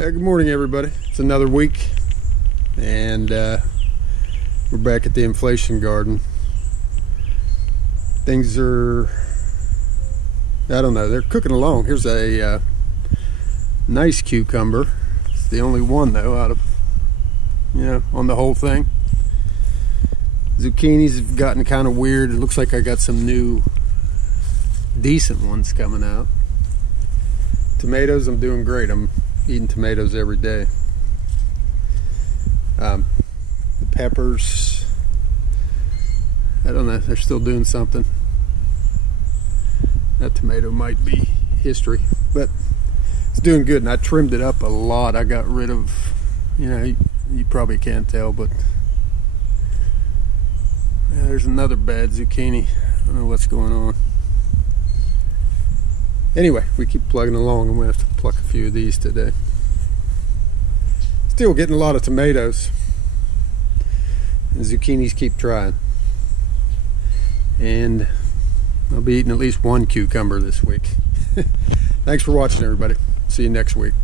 Good morning, everybody. It's another week, and we're back at the inflation garden. Things are, I don't know, they're cooking along. Here's a nice cucumber. It's the only one, though, out of, on the whole thing. Zucchinis have gotten kind of weird. It looks like I got some new decent ones coming out. Tomatoes, I'm doing great. I'm eating tomatoes every day. The peppers, I don't know, they're still doing something. That tomato might be history, but it's doing good, and I trimmed it up a lot. I got rid of, you probably can't tell, but there's another bad zucchini. I don't know what's going on. Anyway, we keep plugging along. I'm going to have to pluck a few of these today. Still getting a lot of tomatoes. And zucchinis keep trying. And I'll be eating at least one cucumber this week. Thanks for watching, everybody. See you next week.